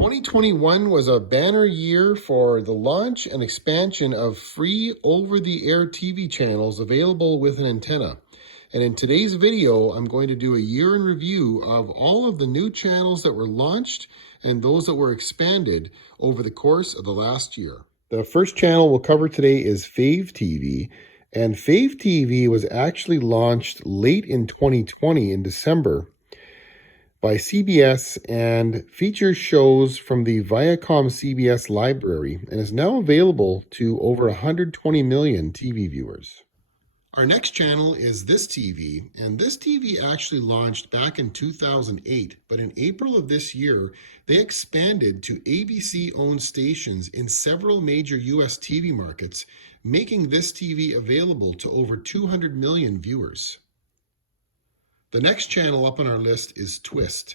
2021 was a banner year for the launch and expansion of free over-the-air TV channels available with an antenna. And in today's video, I'm going to do a year in review of all of the new channels that were launched and those that were expanded over the course of the last year. The first channel we'll cover today is Fave TV. And Fave TV was actually launched late in 2020 in December by CBS and features shows from the Viacom CBS library and is now available to over 120 million TV viewers. Our next channel is This TV, and This TV actually launched back in 2008, but in April of this year, they expanded to ABC-owned stations in several major US TV markets, making This TV available to over 200 million viewers. The next channel up on our list is Twist.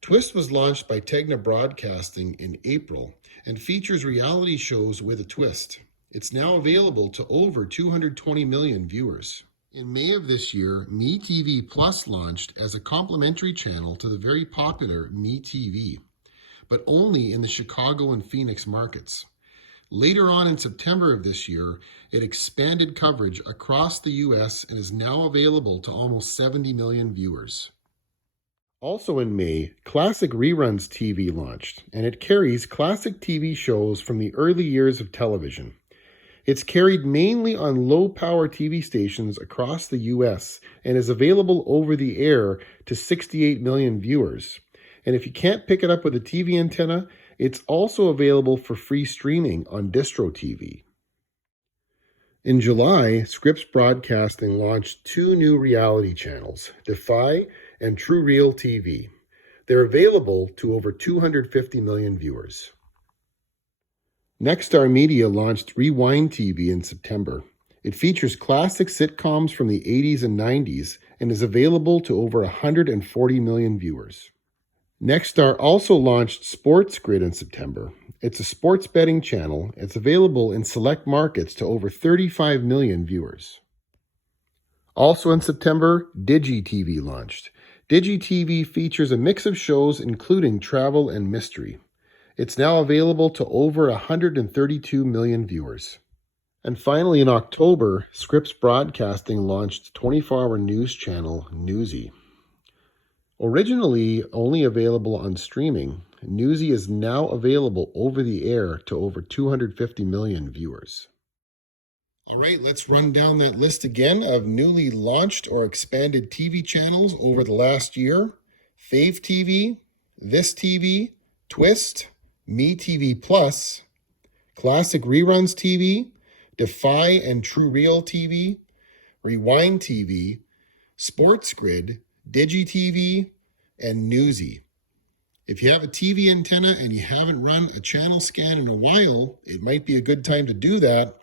Twist was launched by Tegna Broadcasting in April and features reality shows with a twist. It's now available to over 220 million viewers. In May of this year, MeTV Plus launched as a complimentary channel to the very popular MeTV, but only in the Chicago and Phoenix markets. Later on in September of this year, it expanded coverage across the US and is now available to almost 70 million viewers. Also in May, Classic Reruns TV launched, and it carries classic TV shows from the early years of television. It's carried mainly on low-power TV stations across the US and is available over the air to 68 million viewers. And if you can't pick it up with a TV antenna, it's also available for free streaming on Distro TV. In July, Scripps Broadcasting launched two new reality channels, Defy and TrueReal TV. They're available to over 250 million viewers. Nexstar Media launched Rewind TV in September. It features classic sitcoms from the 80s and 90s and is available to over 140 million viewers. Nexstar also launched SportsGrid in September. It's a sports betting channel. It's available in select markets to over 35 million viewers. Also in September, Digi-TV launched. Digi-TV features a mix of shows including travel and mystery. It's now available to over 132 million viewers. And finally, in October, Scripps Broadcasting launched 24-hour news channel Newsy. Originally only available on streaming, Newsy is now available over the air to over 250 million viewers. All right, let's run down that list again of newly launched or expanded TV channels over the last year. Fave TV, This TV, Twist, MeTV Plus, Classic Reruns TV, Defy and TrueReal TV, Rewind TV, SportsGrid, Digi-TV, and Newsy. If you have a TV antenna and you haven't run a channel scan in a while, it might be a good time to do that.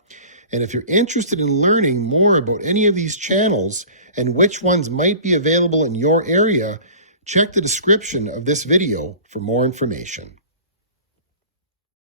And if you're interested in learning more about any of these channels and which ones might be available in your area, check the description of this video for more information.